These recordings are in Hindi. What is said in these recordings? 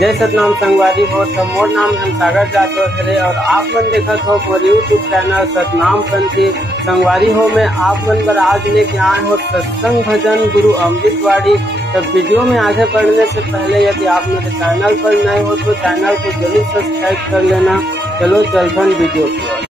जय सतनाम संगवारी हो। तो मोर नाम सागर जाटव है और आप मन देखत हो मोर यूट्यूब चैनल सतनाम पंथी संगवारी हो। मैं आप मन पर आज लेके आए हो सत्संग भजन गुरु अमृतवाड़ी। तो वीडियो में आगे बढ़ने से पहले यदि आप मेरे चैनल पर नए हो तो चैनल को जरूर सब्सक्राइब कर लेना। चलो चलते हैं वीडियो की ओर।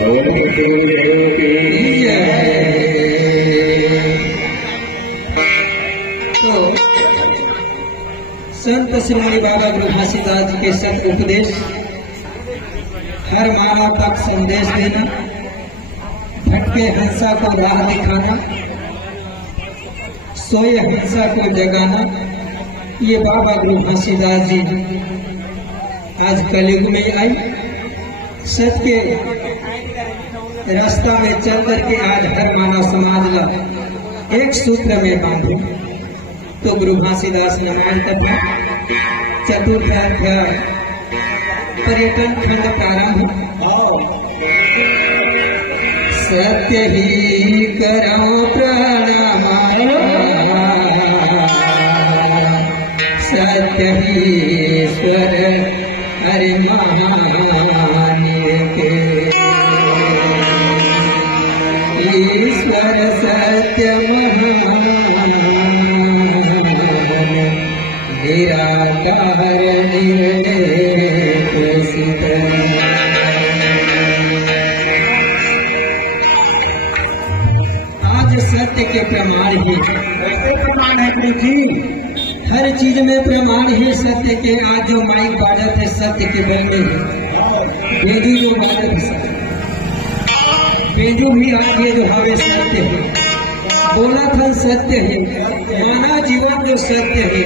तो संत श्री बाबा गुरु घासीदास जी के सत उपदेश, हर मानव तक संदेश देना, भटके हंसा को राह दिखाना, सोए हंसा को जगाना, ये बाबा गुरु घासीदास जी आज कलयुग में आई। सत्य रास्ता में चल करके आज हर मानव समाज ला एक सूत्र में बांधे। तो गुरु घासीदास रामायण कथा चतुर्थ अध्याय पर्यटन खंड प्रारंभ। सत्य ही करो प्रणाम, सत्य ही ईश्वर हरि महानीय के, ईश्वर सत्य महान निराकार निर्लेप सिद्ध। आज सत्य के प्रमाण ही है जी, हर चीज में प्रमाण ही सत्य के। आज जो माइक बाजत है सत्य के बल में है, बेजू जो बाजत है बेजू भी आज ये जो हवे सत्य है, बोला था सत्य है, माना जीवन जो सत्य है।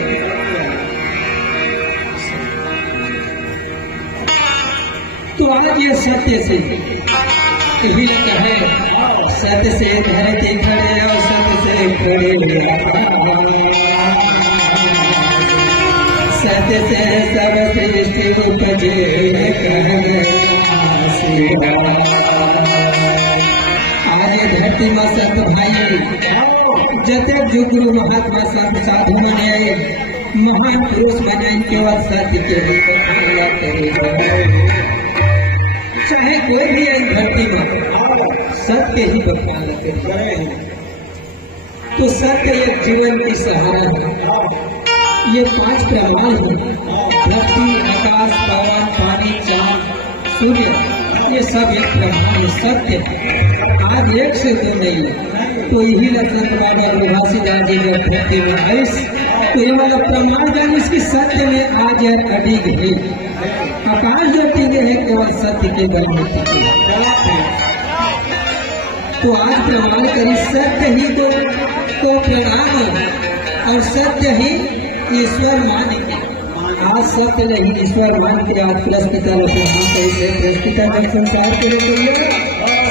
तो आज ये सत्य से यही लगता है, सत्य से धरती खड़े और सत्य से खड़े, सत्य से सब सृष्टि उपजे आज धरती में संत भाई जते जो गुरु महात्मा संत साधु बने, महान पुरुष बने, केवल सत्य के लिए चाहे कोई भी है धरती में सत्य ही बखान करे। तो सत्य एक जीवन की सहारा है। ये 5 प्रमाण है, धरती, आकाश, पवन, पानी, चांद, सूर्य, ये सब एक प्रमाण है, सत्य। आज एक से दो नहीं है। तो यही संत बाबा गुरु घासीदास जी जब धरती में आए तो ये वाला प्रमाण जान इसकी सत्य में आज अडिग है। आकाश जो टिके है केवल सत्य के बल में टिके। तो आज प्रमाण करी सत्य ही को प्रणाम और सत्य ही ईश्वर मान के। आज सत्य नहीं ईश्वर मान के आज प्लस पिता पिता में संसार के लिए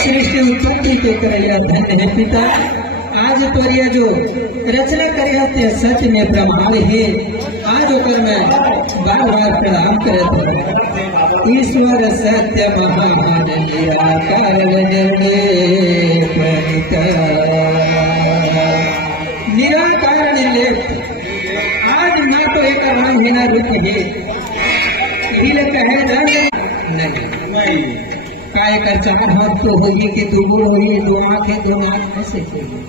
सृष्टि उत्पत्ति के करैया धन्य है पिता। आज पर यह जो रचना करे होते सत्य में प्रमाण है। आज ऊपर मैं बार बार प्रणाम करते हैं। ईश्वर सत्य महान निराकार निर्लेप निराकार निर्लेप। आज ना तो एक रंग है ना रूप है, यही लगता है नहीं काय कर चार हाथ तो होगी कि दो होगी, दो आंखें दो नाक ऐसे होगी।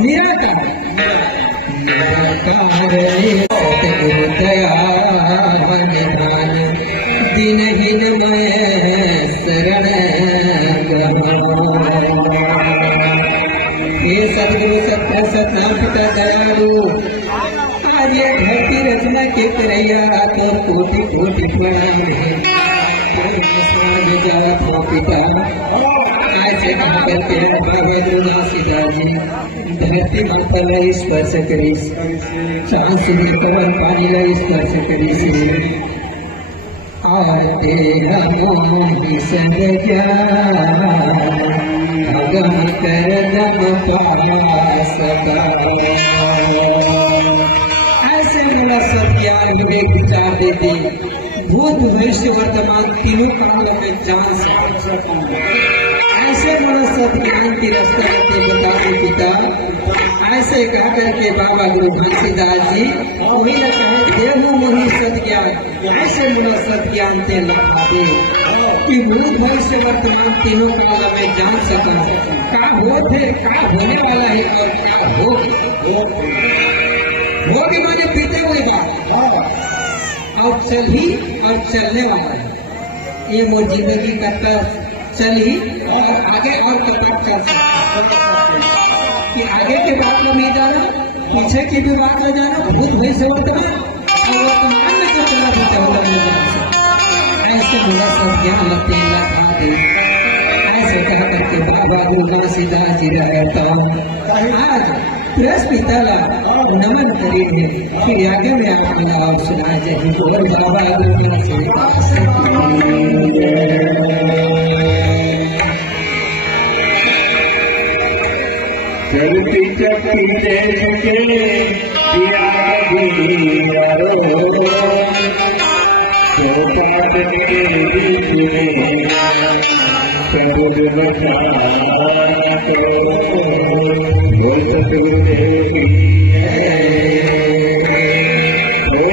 निराकार दिन हिन में शरण हे सदगुरु सत्य सतनाम पिता दयालु। आज ये धरती रचना के करैया तो कोटि कोटि प्रणाम है पिता। ऐसे कहा करके बाबा गुरु घासीदास जी धरती माता ला स्पर्श करी, चांद सूरज पवन पानी ला स्पर्श करी। आते हम सब अगम कर दम पास। ऐसे मेरा सब ज्ञान विवेक विचार देते भूत भविष्य वर्तमान तीनों कालों में जान सकते। ऐसे मेरा सब ज्ञान की रास्ता के बताओ पिता। ऐसे कह करके बाबा गुरु घासीदास जी वही कहे देहु मोहि सत ज्ञान। ऐसे मेरा सत ज्ञान ते लगा दे कि भूत भविष्य वर्तमान तीनों कालों में जान सका क्या होते क्या होने वाला है और क्या होगी माने पीते हुए बात और चल ही और चलने वाला है। ये वो जिंदगी का चली और आगे और कतार चल सकते कि आगे के बात में नहीं जाना, पीछे की भी बात में जाना, भूत भविष्य वर्तमान और वर्तमान में जो चला भी ऐसे बोला सब ज्ञान लगते लगा दे, ऐसे कह करके बाबा दुर्गा सीधा जी रहता। आज प्रेस पिताला नमन करेंगे, फिर आगे में आपको आप सुना जय बोल बाबा दुर्गा चलती चलती देश के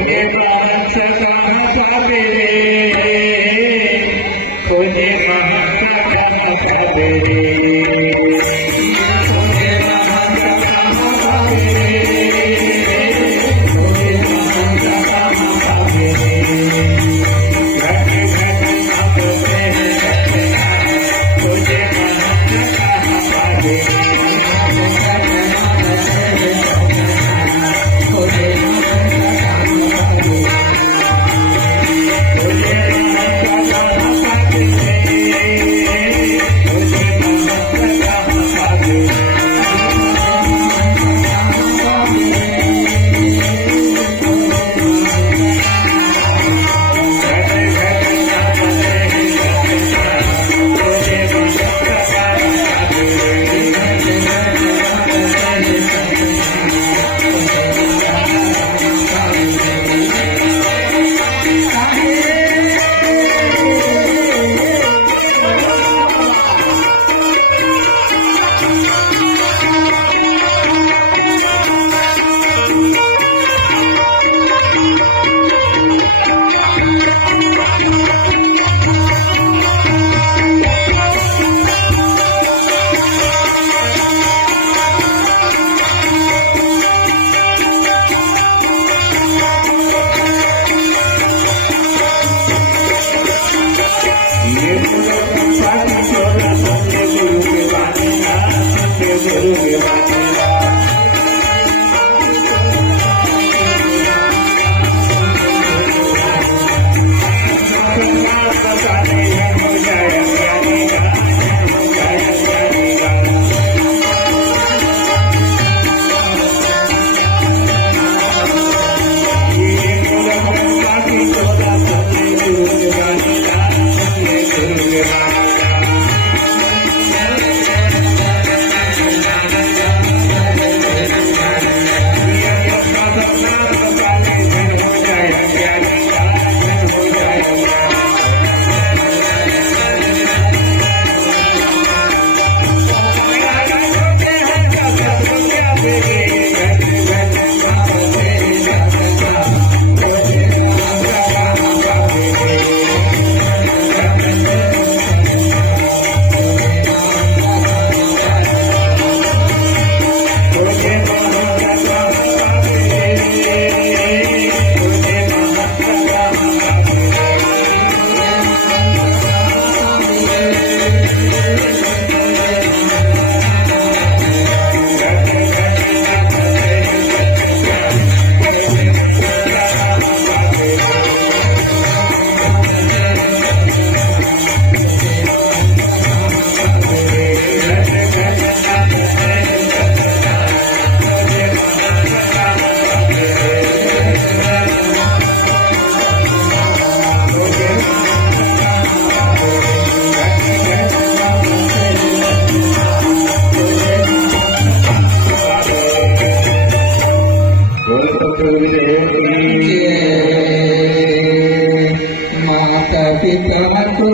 माता पिता को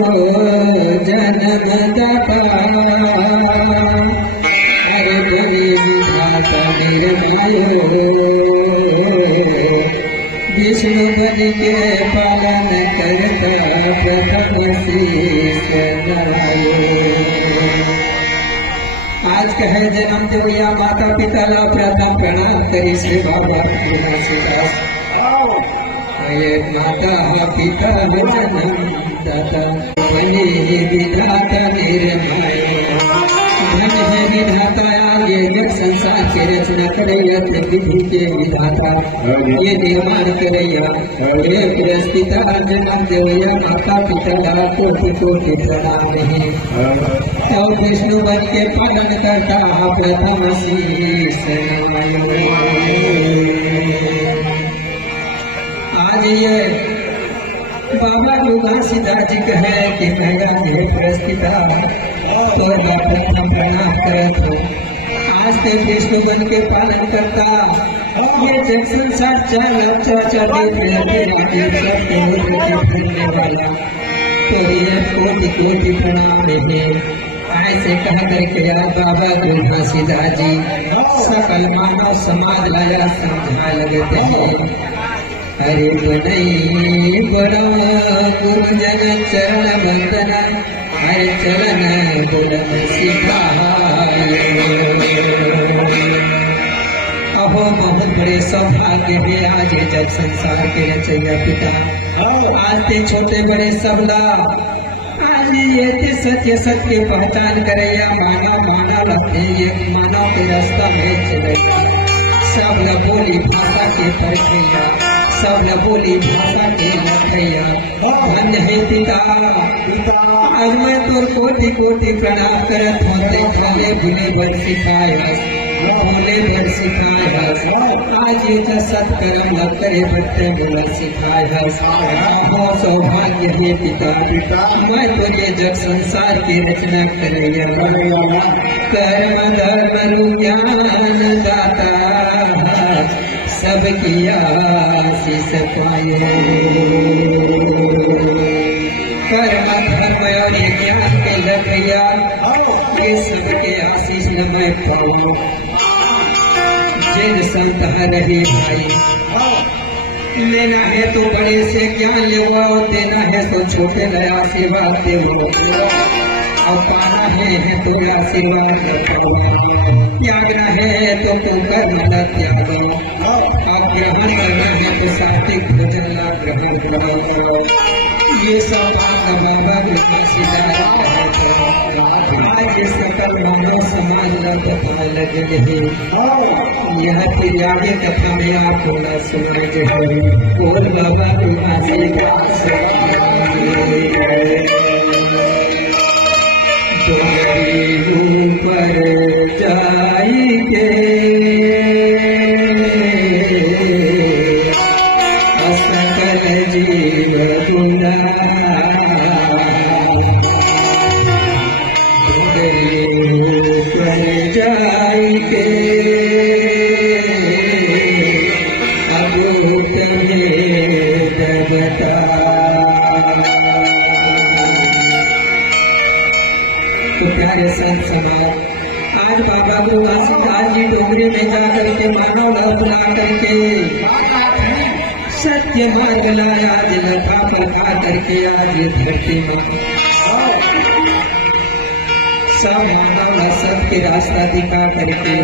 जन्मदाता हर गरीब माता निर्मायो विष्णु बन के पालन करता प्रथम शीश नवायो। आज कहे जन्म देविया माता पिता ला प्रथम प्रणाम करी श्री बाबा तुलसीदास ये माता पिता जन्म दाता। बने विधाता मेरे भाई, धन है विधाता ये जग संसार के रचना करैया, विधि के विधाता ये निर्माण करैया, हे पुरस्पिता जन्म देवया माता पिता कोटि कोटि प्रणाम है। और विष्णु बन के पालन करता प्रथम शीश आज ये बाबा तुलसीदास जी कहे कि मैया हे पुरस्पिता तो प्रथम प्रणाम करत हो। आज के विष्णु बन के पालन करता ये जग संसार चलने वाला तो ये कोटि कोटि प्रणाम है। ऐसे कह करके बाबा तुलसीदास जी सकल मानव समाज लाया समझा लगते हैं। हरे बनई बड़ा गुरुजन चरण वंदना, हरे चरण बुलंद सिखाए। अहो बहुत बड़े सौभाग्य है आज जग संसार के रचैया पिता, आज ते छोटे बड़े सबला आज ये सत्य सत्य की पहचान करैया, माना माना लगते ये माना के रास्ता में चले, सब बोली भाषा के परखैया, सब बोली भाषा के लखैया। धन्य है पिता आज मैं तोर कोटि कोटि प्रणाम करत होते भले भूले बड़ सिखाया, भोले बड़ सिखाया। आज ये सत्कर्म न करे बच्चे बोला सिखाया। बहुत सौभाग्य है पिता मैं तो ये जग संसार की रचना करैया, कर्म धर्म ज्ञान दाता सबकी आशीष पाए। कर्म धर्म और ये ज्ञान के लखैया ये सबके आशीष न मैं पाऊँ। जिन संत रहे भाई लेना है तो बड़े से ज्ञान लेवा, देना है तो छोटे नया आशीर्वाद देवो, और पाना है तो आशीर्वाद त्यागना है तो कर्म न त्यागो, और ग्रहण करना है तो सात्विक भोजन न ग्रहण करो। ये सब बाबा आज सकल मानव समाज न बता लगे है। यह फिर आगे कथा में आपको न सुनाए है। और बाबा ऊपर जाएंगे सकल जीव दुला ऊपर जाएंगे अब तुम्हें दबता। तो प्यारे संत समाज आज बाबा तुलसीदास जी डोंगरी में जा करके मानव अपना करके सत्य मार्ग लाया, आज लता पका करके आज धरती में सब मानव सबके रास्ता दिखा करके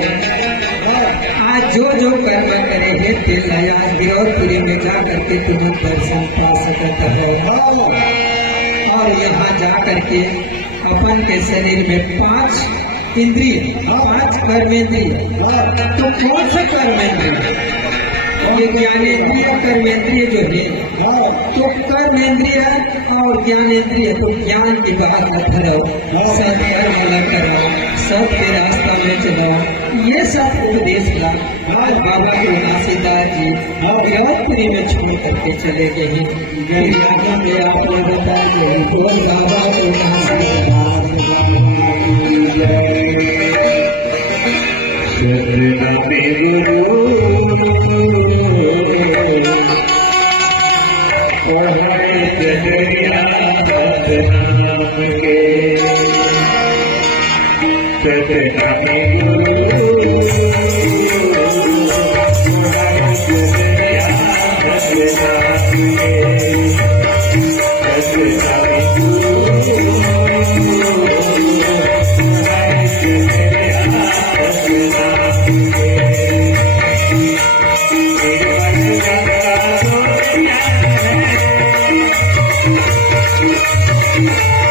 आज जो जो कर्म करे है ते लाया गिरौपुरी में जा करके तुम्हें दर्शन पा सकता है। और यहाँ जा करके अपन के शरीर में 5 इंद्रिय 5 कर्मेंद्रिय, तो कौन से कर्मेंद्रिय? ये ज्ञानेन्द्रिय कर्मेंद्रिय जो है तो कर्मेंद्रिय और ज्ञानेन्द्रिय, तो ज्ञान की बात न करो, सत्कर्म न करो, सबके रास्ता में चलो, ये सब उपदेश ला आज बाबा तुलसीदास जी गिरौपुरी में छोड़ करके चले गए हैं। ये आगे में आपने बताया बोल बाबा Thank you.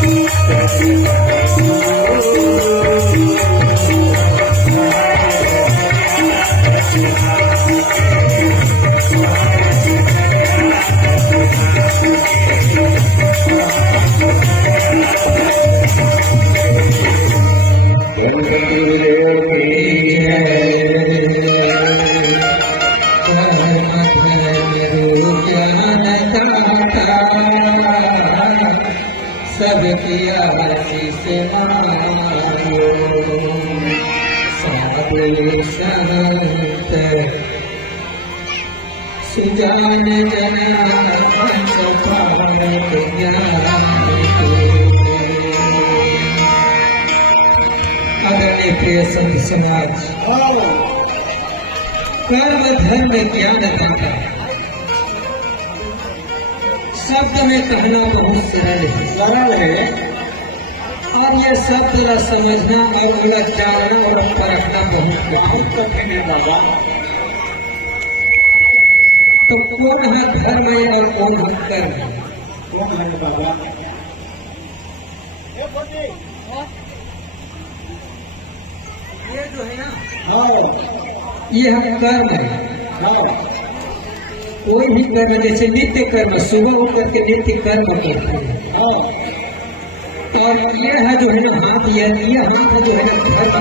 Thank you. सब किया से मारो साधु संत सुजान जना सपाट ज्ञान आदरणीय प्रिय संत समाज कर्म धर्म ज्ञान दाता शब्द में कहना बहुत सरल है और यह शब्द का समझना और उनका जानना और परखना बहुत कठिन है बाबा। तो कौन है धर्म और कौन है कर्म? कौन है बाबा? ये जो है ना ये हम कर्म है। कोई भी कर्म जैसे नित्य कर्म सुबह होकर के नित्य कर्म करते हैं और ये है जो है ना हाथ ये हाथ जो है ना धर्म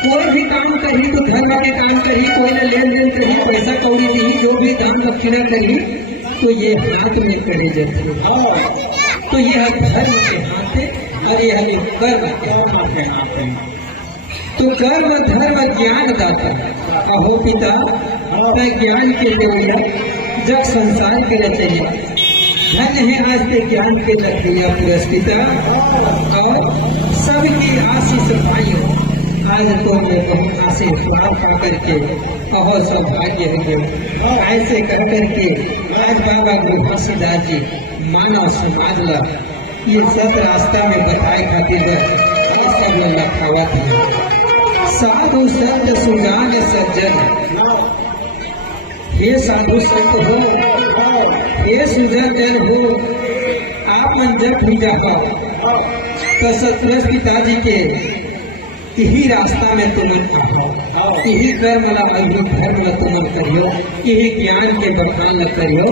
कोई भी काम करी तो धर्म के काम करी कोई ना लेन देन करी पैसा कौड़ी दी जो भी दान दक्षिणा करी तो ये हाथ में करे जाते हैं। तो ये है धर्म के हाथ और यह है कर्म के हाथ। तो कर्म धर्म ज्ञान दाता अहो पिता ज्ञान के देवैया जग संसार के रचैया धन्य है आज के ज्ञान के रचैया पुरस्कृता और सबकी आशीष पाइयो आज तो मैं बहुत आशीष पा करके अहो सौभाग्य है ऐसे कर करके आज बाबा गुरु घासीदास जी मानव समाज ला ये सब रास्ता में बताए खातिर सब लोग लखावा था साधु संत सुजान सज्जन हे साधु संत हो हे सुजन हो आप मन जब भी जाओ तो सतरस पिताजी के यही रास्ता में तुम यही कर्म ला धर्म ला तुम करियो यही ज्ञान के बखान ला करियो।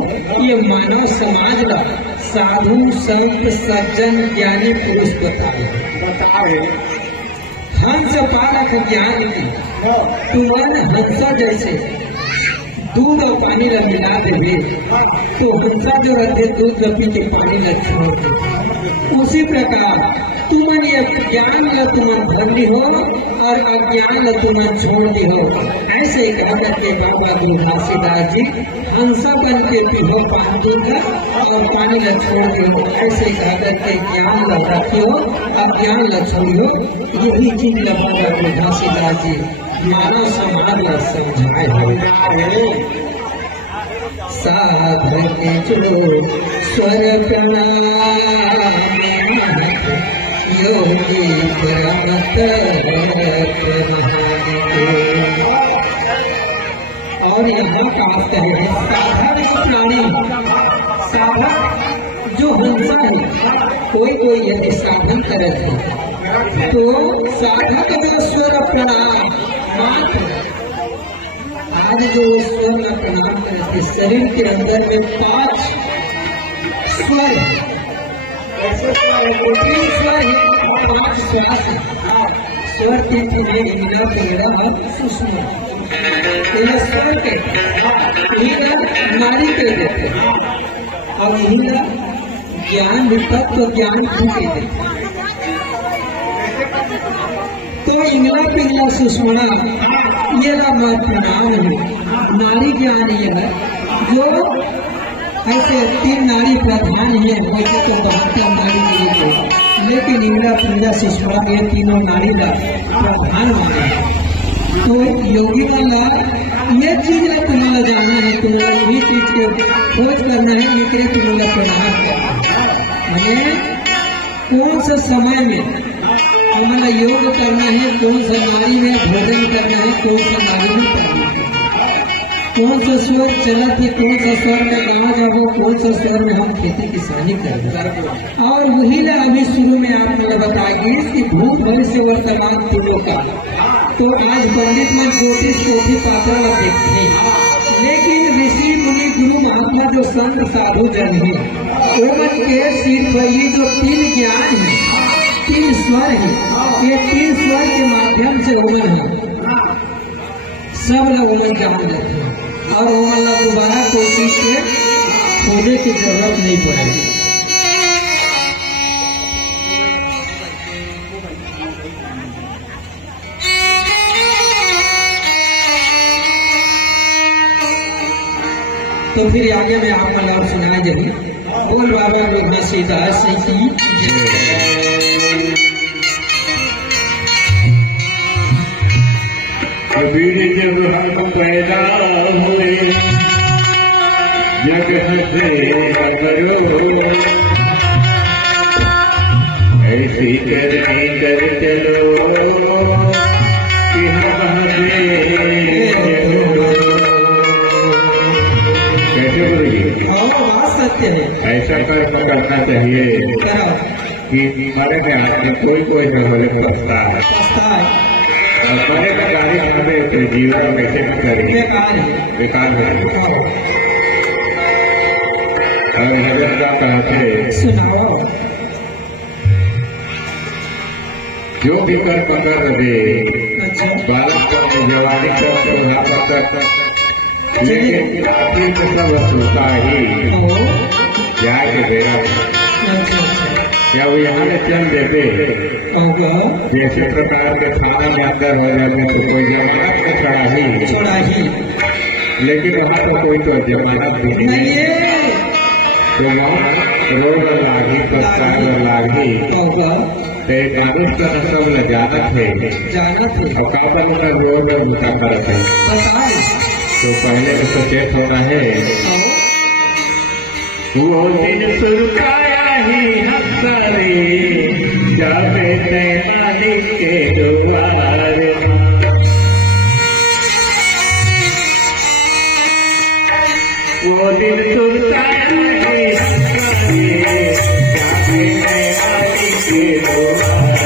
ये मानव समाज ला साधु संत सज्जन ज्ञानी पुरुष बताए हंस पालक ज्ञान की तुमन हंसा जैसे दूध और पानी ला मिला दे तो हंसा जो रहते दूध पी के पानी ला छोड़ दे उसी प्रकार तुमन ये ज्ञान ला तुमन धर्मी हो और अज्ञान ला तुमन छोड़ दी हो। ऐसे ही कहा करके बाबा गुरु घासीदास जी हंसा बन के पीहो पानी का और पानी ला छोड़ दो। ऐसे ही कहा करके ज्ञान ला रखियो अज्ञान ला छोड़ियो। यही चीज ला बाबा गुरु घासीदास जी मानव समाज ला समझाए साधके जो स्वर प्रणाम योगी और यहाँ कहते हैं साधक प्राणी साधक जो हंसा है कोई यदि साधन करे तो साधक जो स्वर प्रणाम मात्र आज जो स्वर में प्रणाम करते शरीर के अंदर में 5 स्वर तीन स्वर है 5 श्वास स्वर 3 मिला तेरा सुषमा स्वर के नारी कह देते और यही ज्ञान तत्व ज्ञान कह देते। तो इंगला पिंगला सुषमा ये प्रणाम है नारी ज्ञान ये है जो ऐसे 3 नारी प्रधान है वैसे तो 72 नारी मिली लेकिन इंगला पिंगला सुषमा ये तीनों नारी का प्रधान माना है। तो योगी का ये चीज तुम्हारा जाना है तुम्हारा यही चीज को खोज करना है ये करे तुम्हारा प्रणाम करना है कौन से समय में हमारा योग करना है कौन सा नारी में भोजन करना है कौन सा नारी में करना है कौन सा स्वर चला थे कौन सा स्वर में गाँव जाओ कौन सा स्वर में हम खेती किसानी करें। और वही ना अभी शुरू में आपने बताएगी कि भूत भविष्य वर्तमान तीनों का तो आज पंडित में ज्योतिष पोथी पात्र देखते हैं लेकिन ऋषि मुनि गुरु महात्मा जो संत साधु जन है ओमन के सिर्फ ये जो 3 ज्ञान है 3 स्वर है ये 3 स्वर के माध्यम से ओमन है सब लोग ओमन जान लेते हैं और ओमन दोबारा कोई चीज से खोजने की जरूरत नहीं पड़ेगी। तो फिर आगे में आपका नाम सुनाया जब बोल बाबा ब्रह्मसीदास की कबीर जब हम पैदा हुए जग से करो ऐसी करनी कर चलो कि हम कैसे बोलेगी। बात सत्य है। ऐसा कर्म करना चाहिए कि मरे में आदमी कोई न बोले पछता है और मरे का कार्य हमें तो जीवन कैसे न करें बेकार है। और हजरत क्या कहते सुनाओ जो भी कर्म कर रहे अच्छा बालक कर्म जवानी कर्म लेकिन आखिर में सब होता ही जाए के बेरा क्या वो यहाँ में चल देते जैसे प्रकार के थाना में अंदर हो जाने तो कोई जमानत में चढ़ा ही लेकिन वहाँ तो कोई तो जमानत भी नहीं है तो वहाँ रोग लागी प्रस्ताव लागी मानुष का सब ल जानत है और काबल का रोग मुसाफरत है तो पहले तो सचेत होना है। वो दिन सुरकाया ही हंसरे जावे तैनाली के द्वार वो दिन सुरकाया ही हंसरे जावे तैनाली के द्वार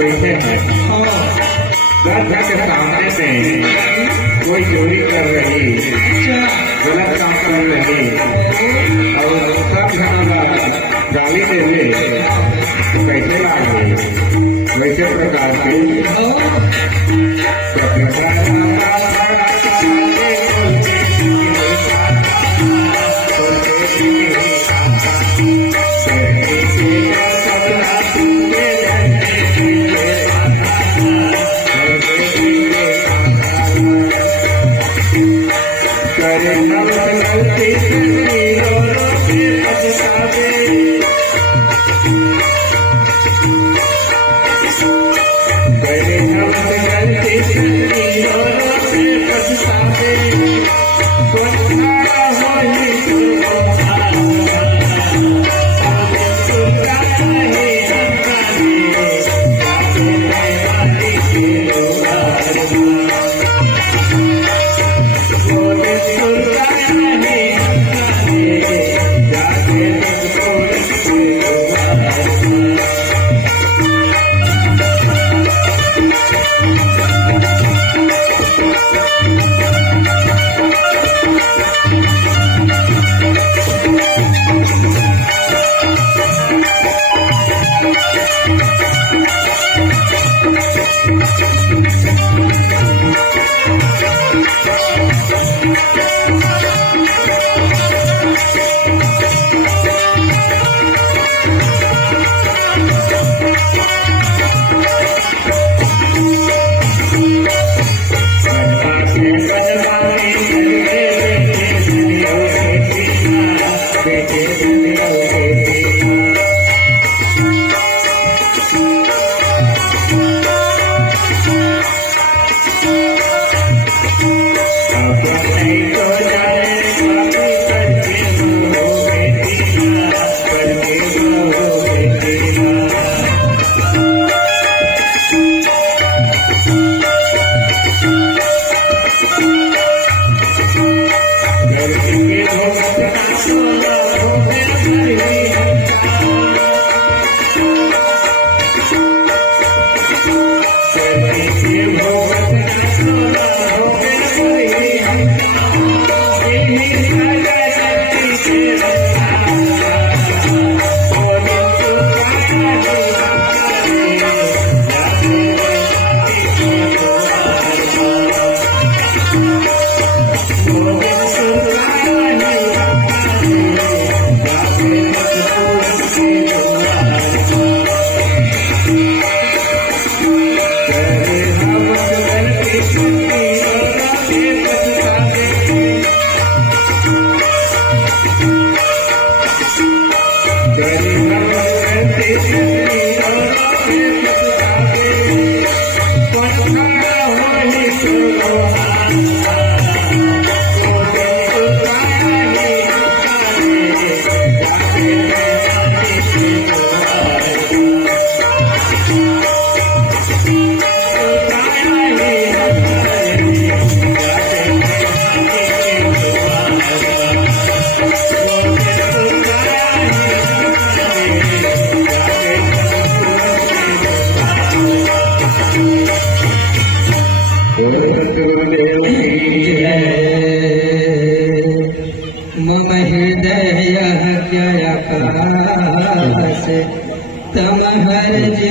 बैठे हैं घर के सामने से कोई चोरी कर रही गलत काम कर रही और सब जगह गाली दे दे तो कैसे लागे वैसे प्रकार की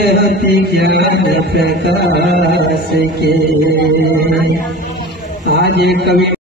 अति ज्ञान प्रकाश के। आज कवि